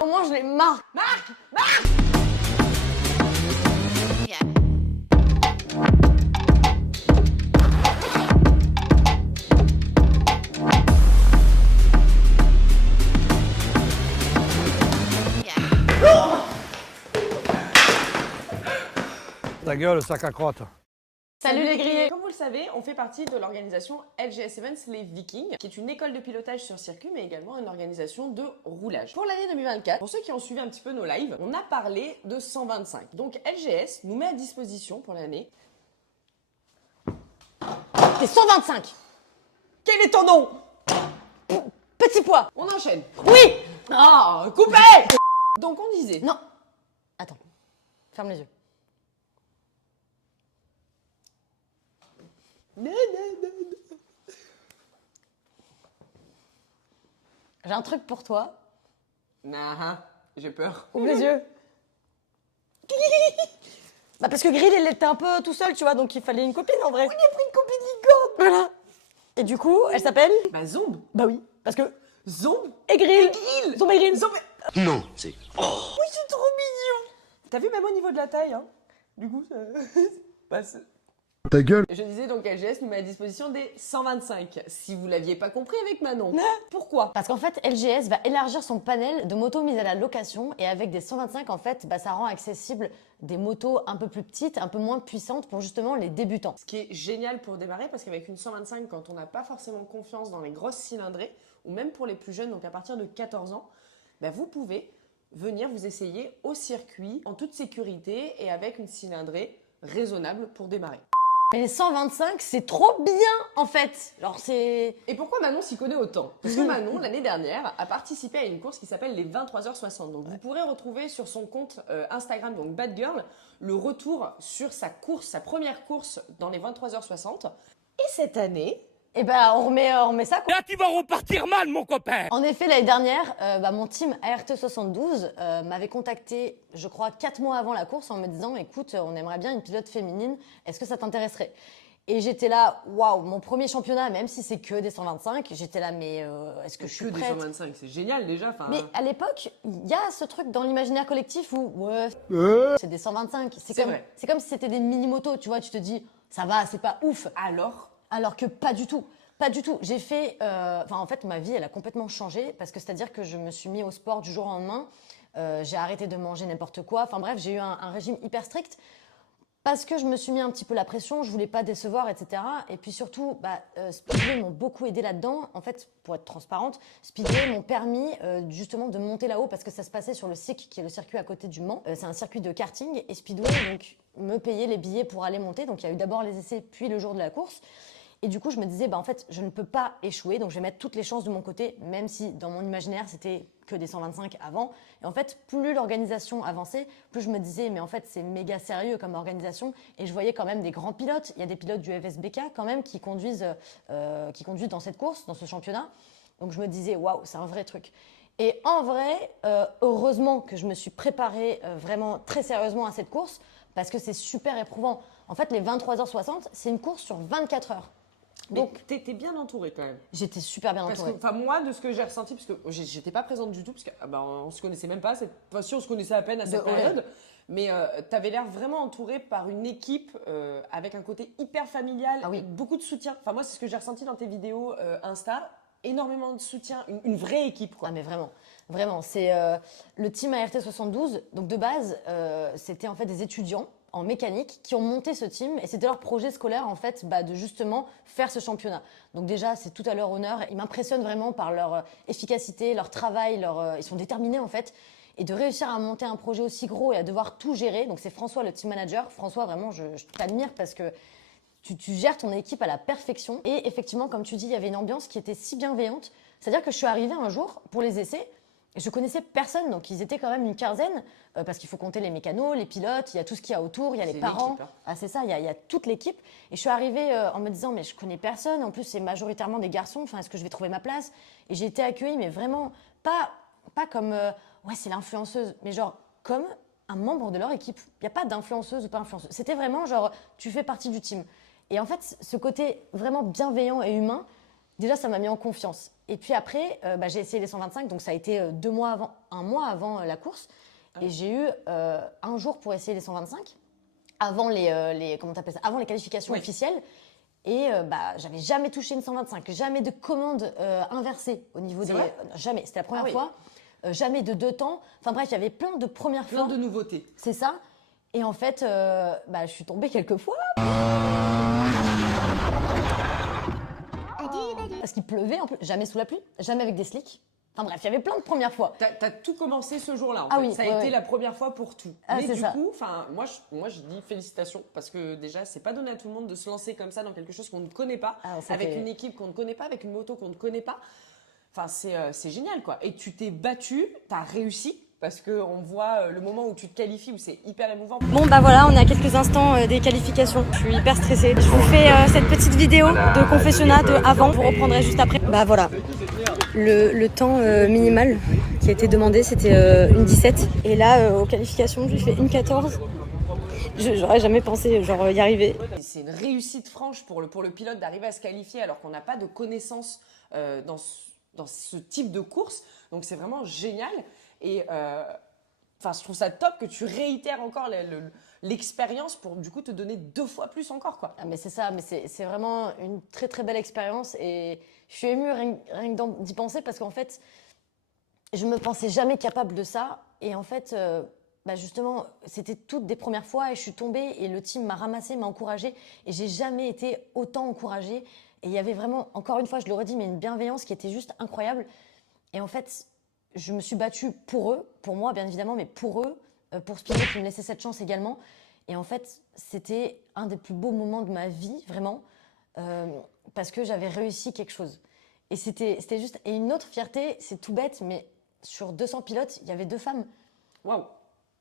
Au moins, je les marque. Ta gueule, sac à crotte. Salut les grillés. Comme vous le savez, on fait partie de l'organisation LGS Events Les Vikings, qui est une école de pilotage sur circuit, mais également une organisation de roulage. Pour l'année 2024, pour ceux qui ont suivi un petit peu nos lives, on a parlé de 125. Donc LGS nous met à disposition pour l'année... T'es 125. Quel est ton nom? Petit pois. On enchaîne. Oui. Ah, coupé. Donc on disait... Non. Attends. Ferme les yeux. J'ai un truc pour toi. Nah, j'ai peur. Ouvre les yeux. Bah parce que Grill, il était un peu tout seul, tu vois, donc il fallait une copine en vrai. On a pris une copine licorne. Voilà. Et du coup, elle s'appelle... Bah Zomb. Bah oui, parce que... Zomb Et Grill. et Grill. Zomb et Grill. Zomb... Non, c'est... Oui, c'est trop mignon. T'as vu même au niveau de la taille, hein? Du coup, ça... bah, Ta gueule. je disais donc LGS nous met à disposition des 125. Si vous l'aviez pas compris avec Manon. Non. Pourquoi? Parce qu'en fait, LGS va élargir son panel de motos mises à la location et avec des 125, en fait, bah, ça rend accessible des motos un peu plus petites, un peu moins puissantes pour justement les débutants. Ce qui est génial pour démarrer, parce qu'avec une 125, quand on n'a pas forcément confiance dans les grosses cylindrées, ou même pour les plus jeunes, donc à partir de 14 ans, bah, vous pouvez venir vous essayer au circuit en toute sécurité et avec une cylindrée raisonnable pour démarrer. Mais les 125, c'est trop bien, en fait. Alors c'est... Et pourquoi Manon s'y connaît autant? Parce que Manon, l'année dernière, a participé à une course qui s'appelle les 23h60. Donc vous pourrez retrouver sur son compte Instagram, donc Bad Girl, le retour sur sa course, sa première course dans les 23h60. Et cette année... Eh ben, on remet ça, quoi. Là, tu vas repartir mal, mon copain. En effet, l'année dernière, bah, mon team ART72 m'avait contacté, je crois, 4 mois avant la course en me disant « Écoute, on aimerait bien une pilote féminine, est-ce que ça t'intéresserait ?» Et j'étais là, waouh, mon premier championnat, même si c'est que des 125, j'étais là, mais est-ce que je suis que des prête? 125, c'est génial déjà. Mais à l'époque, il y a ce truc dans l'imaginaire collectif où, ouais, c'est des 125. C'est vrai. C'est comme si c'était des mini-motos, tu vois, tu te dis, ça va, c'est pas ouf. Alors que pas du tout. Pas du tout. J'ai fait... en fait, ma vie, elle a complètement changé parce que c'est-à-dire que je me suis mis au sport du jour au lendemain. J'ai arrêté de manger n'importe quoi. Enfin bref, j'ai eu un régime hyper strict parce que je me suis mis un petit peu la pression. Je voulais pas décevoir, etc. Et puis surtout, Speedway m'ont beaucoup aidé là-dedans. En fait, pour être transparente, Speedway m'ont permis justement de monter là-haut parce que ça se passait sur le SIC, qui est le circuit à côté du Mans. C'est un circuit de karting et Speedway donc me payait les billets pour aller monter. Donc il y a eu d'abord les essais, puis le jour de la course. Et du coup, je me disais, en fait, je ne peux pas échouer, donc je vais mettre toutes les chances de mon côté, même si dans mon imaginaire, c'était que des 125 avant. Et en fait, plus l'organisation avançait, plus je me disais, mais en fait, c'est méga sérieux comme organisation. Et je voyais quand même des grands pilotes. Il y a des pilotes du FSBK quand même qui conduisent dans cette course, dans ce championnat. Donc je me disais, waouh, c'est un vrai truc. Et en vrai, heureusement que je me suis préparée vraiment très sérieusement à cette course, parce que c'est super éprouvant. En fait, les 23h60, c'est une course sur 24 heures. Donc, t'étais bien entourée quand même. J'étais super bien entourée. Enfin, moi, de ce que j'ai ressenti, parce que j'étais pas présente du tout, parce qu'on se connaissait même pas. Enfin, si on se connaissait à peine à cette période, mais t'avais l'air vraiment entourée par une équipe avec un côté hyper familial, Ah oui. beaucoup de soutien. Enfin, moi, c'est ce que j'ai ressenti dans tes vidéos Insta. Énormément de soutien, une vraie équipe, quoi. Ah mais vraiment, vraiment. C'est le team ART72. Donc de base, c'était en fait des étudiants en mécanique qui ont monté ce team et c'était leur projet scolaire en fait de justement faire ce championnat. Donc déjà, c'est tout à leur honneur. Ils m'impressionnent vraiment par leur efficacité, leur travail, ils sont déterminés en fait. Et de réussir à monter un projet aussi gros et à devoir tout gérer. Donc c'est François, le team manager. François, vraiment, je t'admire parce que tu gères ton équipe à la perfection. Et effectivement, comme tu dis, il y avait une ambiance qui était si bienveillante. C'est-à-dire que je suis arrivée un jour pour les essais et je connaissais personne. Donc ils étaient quand même une quinzaine parce qu'il faut compter les mécanos, les pilotes, il y a tout ce qu'il y a autour, il y a les parents. Hein. Ah, c'est ça, il y a toute l'équipe. Et je suis arrivée en me disant, mais je connais personne. En plus, c'est majoritairement des garçons. Enfin, est-ce que je vais trouver ma place? Et j'ai été accueillie, mais vraiment pas comme, ouais, c'est l'influenceuse, mais genre comme un membre de leur équipe. Il n'y a pas d'influenceuse ou pas influenceuse. C'était vraiment genre, tu fais partie du team. Et en fait, ce côté vraiment bienveillant et humain, déjà, ça m'a mis en confiance. Et puis après, j'ai essayé les 125, donc ça a été 1 mois avant la course. Et j'ai eu un jour pour essayer les 125, avant comment t'appelles ça, avant les qualifications officielles. Et j'avais jamais touché une 125, jamais de commande inversée au niveau des... jamais, c'était la première fois. Jamais de 2 temps. Enfin bref, il y avait plein de premières fois. Plein de nouveautés. C'est ça. Et en fait, je suis tombée quelques fois. Parce qu'il pleuvait, en plus, jamais sous la pluie, jamais avec des slicks. Enfin bref, il y avait plein de premières fois. T'as tout commencé ce jour-là, en fait. Oui, ça a été la première fois pour tout. Ah, mais c'est du ça. coup, moi, je dis félicitations parce que déjà, c'est pas donné à tout le monde de se lancer comme ça dans quelque chose qu'on ne connaît pas, avec une équipe qu'on ne connaît pas, avec une moto qu'on ne connaît pas. Enfin, c'est génial, quoi. Et tu t'es battu, t'as réussi. Parce qu'on voit le moment où tu te qualifies, où c'est hyper émouvant. Bon voilà, on est à quelques instants des qualifications. Je suis hyper stressée. Je vous fais cette petite vidéo de confessionnat de avant. Vous reprendrez juste après. Voilà, le temps minimal qui a été demandé, c'était 1:17. Et là, aux qualifications, j'ai fait 1:14. J'aurais jamais pensé y arriver. C'est une réussite franche pour le pilote d'arriver à se qualifier alors qu'on n'a pas de connaissances dans ce type de course. Donc c'est vraiment génial. Et je trouve ça top que tu réitères encore l'expérience pour du coup te donner 2 fois plus encore, quoi. Ah, mais c'est ça, mais c'est vraiment une très très belle expérience et je suis émue rien que d'y penser parce qu'en fait, je me pensais jamais capable de ça et en fait, justement, c'était toutes des premières fois et je suis tombée et le team m'a ramassée, m'a encouragée et j'ai jamais été autant encouragée et il y avait vraiment, encore une fois, je le redis, mais une bienveillance qui était juste incroyable et en fait, je me suis battue pour eux, pour moi bien évidemment, mais pour eux, pour Speedo qui me laissait cette chance également. Et en fait, c'était un des plus beaux moments de ma vie, vraiment, parce que j'avais réussi quelque chose. Et c'était juste... Et une autre fierté, c'est tout bête, mais sur 200 pilotes, il y avait 2 femmes. Waouh!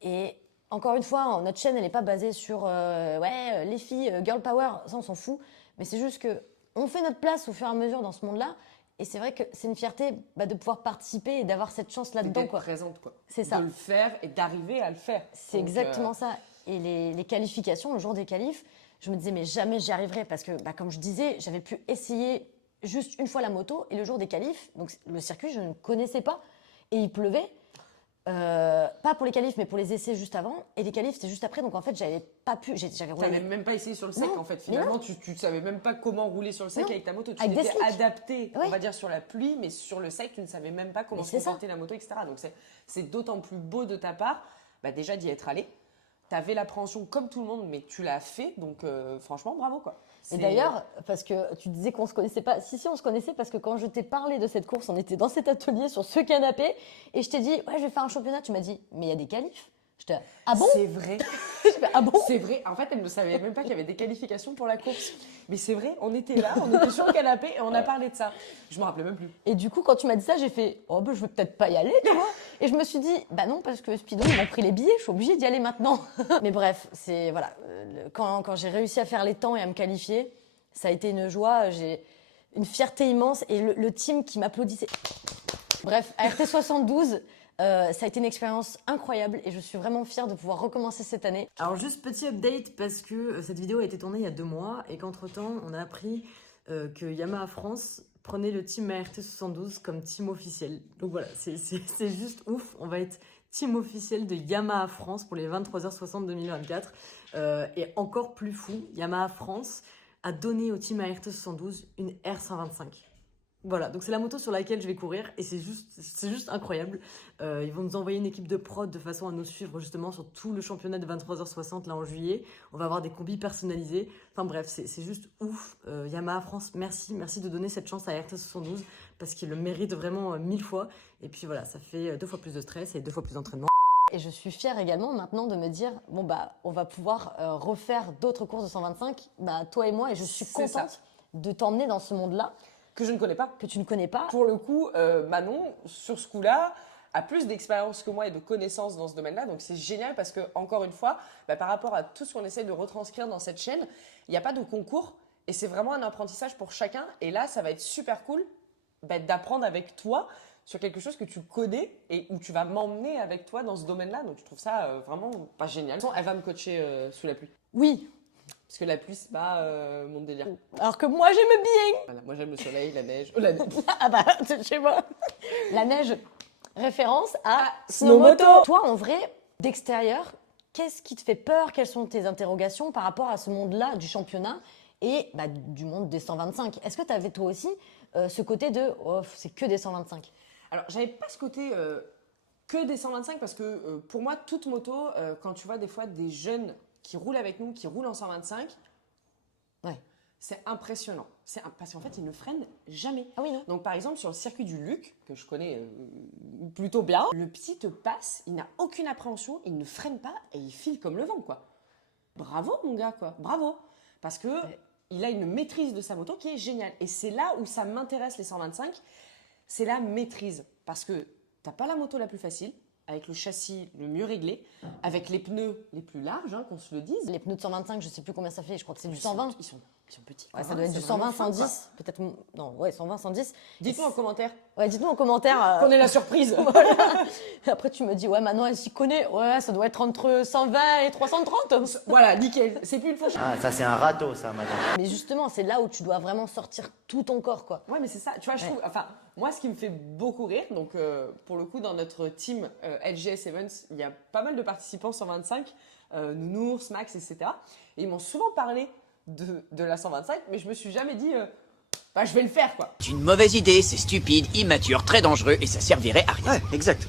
Et encore une fois, notre chaîne, elle n'est pas basée sur les filles, girl power, ça on s'en fout. Mais c'est juste que on fait notre place au fur et à mesure dans ce monde-là. Et c'est vrai que c'est une fierté de pouvoir participer et d'avoir cette chance là-dedans. D'être présente, quoi. C'est ça. De le faire et d'arriver à le faire. C'est exactement ça. Et les qualifications, le jour des qualifs, je me disais mais jamais j'y arriverai parce que, comme je disais, j'avais pu essayer juste une fois la moto et le jour des qualifs, donc le circuit, je ne connaissais pas et il pleuvait. Pas pour les qualifs, mais pour les essais juste avant. Et les qualifs, c'était juste après. Donc en fait, j'avais pas pu. J'avais roulé. T'avais même pas essayé sur le sec, Non, en fait. Finalement, tu savais même pas comment rouler sur le sec Non. avec ta moto. Tu Avec des t'étais slicks. adapté, Oui. on va dire, sur la pluie, mais sur le sec, tu ne savais même pas comment Mais c'est ça. comporter la moto, etc. Donc c'est d'autant plus beau de ta part, déjà d'y être allé. T'avais l'appréhension comme tout le monde, mais tu l'as fait. Donc franchement, bravo, quoi. Et d'ailleurs, parce que tu disais qu'on se connaissait pas. Si, on se connaissait parce que quand je t'ai parlé de cette course, on était dans cet atelier sur ce canapé et je t'ai dit, ouais, je vais faire un championnat. Tu m'as dit, mais il y a des qualifs. J'étais, ah bon? C'est vrai. Ah bon? C'est vrai. En fait, elle ne savait même pas qu'il y avait des qualifications pour la course. Mais c'est vrai, on était là, on était sur le canapé et on a parlé de ça. Je me rappelais même plus. Et du coup, quand tu m'as dit ça, j'ai fait, je veux peut-être pas y aller, tu vois. Et je me suis dit, non, parce que Speedo, ils m'ont pris les billets, je suis obligée d'y aller maintenant. Mais bref, c'est, voilà, quand j'ai réussi à faire les temps et à me qualifier, ça a été une joie, j'ai une fierté immense et le team qui m'applaudissait. Bref, ART 72, ça a été une expérience incroyable et je suis vraiment fière de pouvoir recommencer cette année. Alors juste petit update parce que cette vidéo a été tournée il y a 2 mois et qu'entre-temps on a appris que Yamaha France prenait le team ART 72 comme team officiel. Donc voilà, c'est juste ouf, on va être team officiel de Yamaha France pour les 23h60 2024. Et encore plus fou, Yamaha France a donné au team ART 72 une R125. Voilà, donc c'est la moto sur laquelle je vais courir et c'est juste incroyable. Ils vont nous envoyer une équipe de prod de façon à nous suivre justement sur tout le championnat de 23h60 là en juillet. On va avoir des combis personnalisés. Enfin bref, c'est juste ouf. Yamaha France, merci de donner cette chance à RT72 parce qu'il le mérite vraiment 1000 fois. Et puis voilà, ça fait 2 fois plus de stress et 2 fois plus d'entraînement. Et je suis fière également maintenant de me dire, on va pouvoir refaire d'autres courses de 125, toi et moi, et je suis contente de t'emmener dans ce monde-là. Que je ne connais pas. Que tu ne connais pas. Pour le coup, Manon, sur ce coup-là, a plus d'expérience que moi et de connaissances dans ce domaine-là. Donc c'est génial parce que, encore une fois, par rapport à tout ce qu'on essaie de retranscrire dans cette chaîne, il n'y a pas de concours et c'est vraiment un apprentissage pour chacun. Et là, ça va être super cool d'apprendre avec toi sur quelque chose que tu connais et où tu vas m'emmener avec toi dans ce domaine-là. Donc je trouve ça vraiment pas génial. Elle va me coacher sous la pluie. Oui. Parce que la pluie, c'est pas mon délire. Alors que moi, j'aime bien. Voilà, moi, j'aime le soleil, la neige. Oh, la neige. Ah bah, c'est chez moi. La neige, référence à Snowmoto. Toi, en vrai, d'extérieur, qu'est-ce qui te fait peur? Quelles sont tes interrogations par rapport à ce monde-là du championnat et bah, du monde des 125? Est-ce que tu avais toi aussi ce côté de oh, c'est que des 125? Alors, j'avais pas ce côté que des 125 parce que pour moi, toute moto, quand tu vois des fois des jeunes qui roulent avec nous, qui roulent en 125, Ouais. c'est impressionnant. Parce qu'en fait, ils ne freinent jamais. Ah oui, non? Donc, par exemple, sur le circuit du Luc, que je connais plutôt bien, le petit te passe, il n'a aucune appréhension, il ne freine pas et il file comme le vent, quoi. Bravo, mon gars, quoi. Bravo. Parce que il a une maîtrise de sa moto qui est géniale. Et c'est là où ça m'intéresse, les 125, c'est la maîtrise. Parce que t'as pas la moto la plus facile, avec le châssis le mieux réglé, avec les pneus les plus larges, hein, qu'on se le dise. Les pneus de 125, je sais plus combien ça fait, je crois que c'est du 120. Ils sont petits. Ouais, quoi, ça hein, doit être c'est du 120, vraiment fin, 110, peut-être. Non, ouais, 120, 110. quoi. Dites-nous en commentaire Ouais, dites-nous en commentaire. qu'on est la surprise. Après, tu me dis, ouais, maintenant elle s'y connaît. Ouais, ça doit être entre 120 et 330. Voilà, nickel. C'est plus une fauche. Ah, ça c'est un râteau, ça, madame. Mais justement, c'est là où tu dois vraiment sortir tout ton corps, quoi. Ouais, mais c'est ça. Tu vois, je trouve. Enfin, moi, ce qui me fait beaucoup rire, donc pour le coup, dans notre team LGS Events, il y a pas mal de participants 125, Nounours, Max, etc. Et ils m'ont souvent parlé de la 125, mais je me suis jamais dit, bah, je vais le faire, quoi. C'est une mauvaise idée, c'est stupide, immature, très dangereux et ça servirait à rien. Ouais, exact.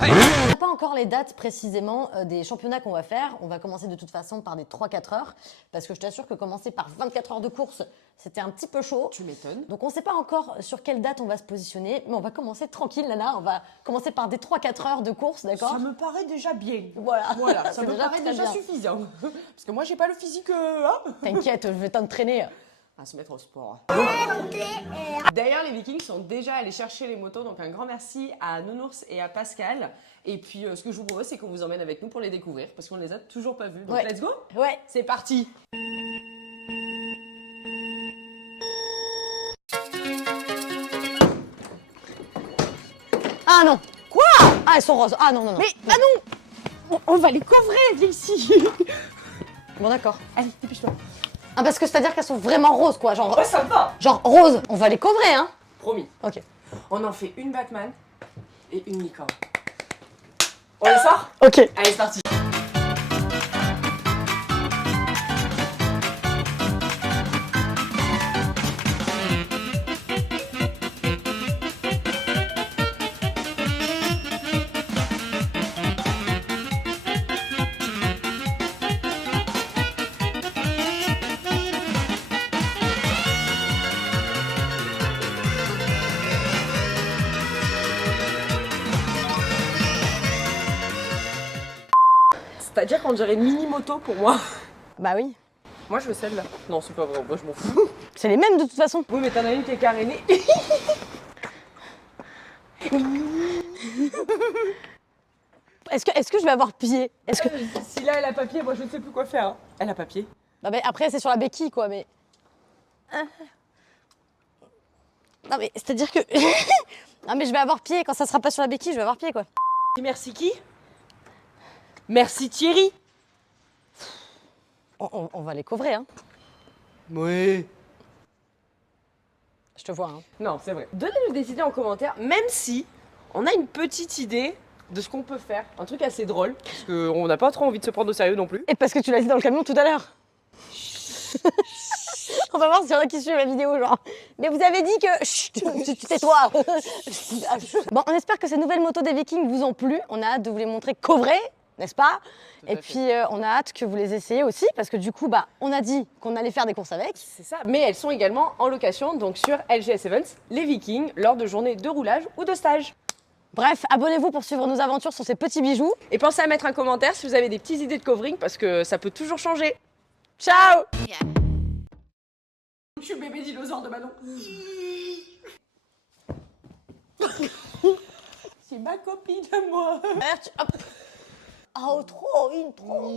On n'a pas encore les dates précisément des championnats qu'on va faire. On va commencer de toute façon par des 3-4 heures. Parce que je t'assure que commencer par 24 heures de course, c'était un petit peu chaud. Tu m'étonnes. Donc on ne sait pas encore sur quelle date on va se positionner. Mais on va commencer tranquille, Nana. On va commencer par des 3-4 heures de course, d'accord? Ça me paraît déjà bien. Voilà. Voilà, ça C'est me paraît très déjà bien. suffisant. Parce que moi, j'ai pas le physique, hein, T'inquiète, je vais t'entraîner. à se mettre au sport. D'ailleurs, les Vikings sont déjà allés chercher les motos, donc un grand merci à Nounours et à Pascal. Et puis, ce que je vous propose, c'est qu'on vous emmène avec nous pour les découvrir, parce qu'on ne les a toujours pas vus. Donc, Ouais. let's go. Ouais. C'est parti. Ah non. Quoi? Ah, elles sont roses. Ah non, non, non. Mais, ah non, on va les couvrir d'ici. Bon, d'accord. Allez, dépêche-toi. Ah, parce que c'est-à-dire qu'elles sont vraiment roses, quoi. Genre, Ouais, sympa. genre rose. On va les couvrir, hein. Promis. Ok. On en fait une Batman et une licorne. On les sort? Ok. Allez, c'est parti. C'est-à-dire qu'on dirait une mini-moto pour moi. Bah oui. Moi, je veux celle-là. Non, c'est pas vrai, moi, je m'en fous. C'est les mêmes de toute façon. Oui, mais t'en as une qui est carénée. Est-ce que je vais avoir pied? Est-ce que... Si là, elle a papier, moi, je ne sais plus quoi faire. Hein. Elle a papier. Non, mais après, c'est sur la béquille, quoi, mais... Non, mais c'est-à-dire que... Non, mais je vais avoir pied. Quand ça sera pas sur la béquille, je vais avoir pied, quoi. Merci qui? Merci Thierry. On va les couvrir, hein. Oui. Je te vois, hein. Non, c'est vrai. Donnez-nous des idées en commentaire, même si on a une petite idée de ce qu'on peut faire. Un truc assez drôle, parce qu'on n'a pas trop envie de se prendre au sérieux non plus. Et parce que tu l'as dit dans le camion tout à l'heure. On va voir s'il y en a qui suivent la vidéo, genre. Mais vous avez dit que... Chut, tu tais-toi. Bon, on espère que ces nouvelles motos des Vikings vous ont plu. On a hâte de vous les montrer couvrées, n'est-ce pas? à Et fait. puis, on a hâte que vous les essayiez aussi, parce que du coup, bah, on a dit qu'on allait faire des courses avec. C'est ça. Mais elles sont également en location, donc sur LGS Events, les Vikings, lors de journées de roulage ou de stage. Bref, abonnez-vous pour suivre nos aventures sur ces petits bijoux. Et pensez à mettre un commentaire si vous avez des petites idées de covering, parce que ça peut toujours changer. Ciao! Je suis bébé dinosaure de Manon. C'est ma copine à moi. Hop. Oh, trop, une trop.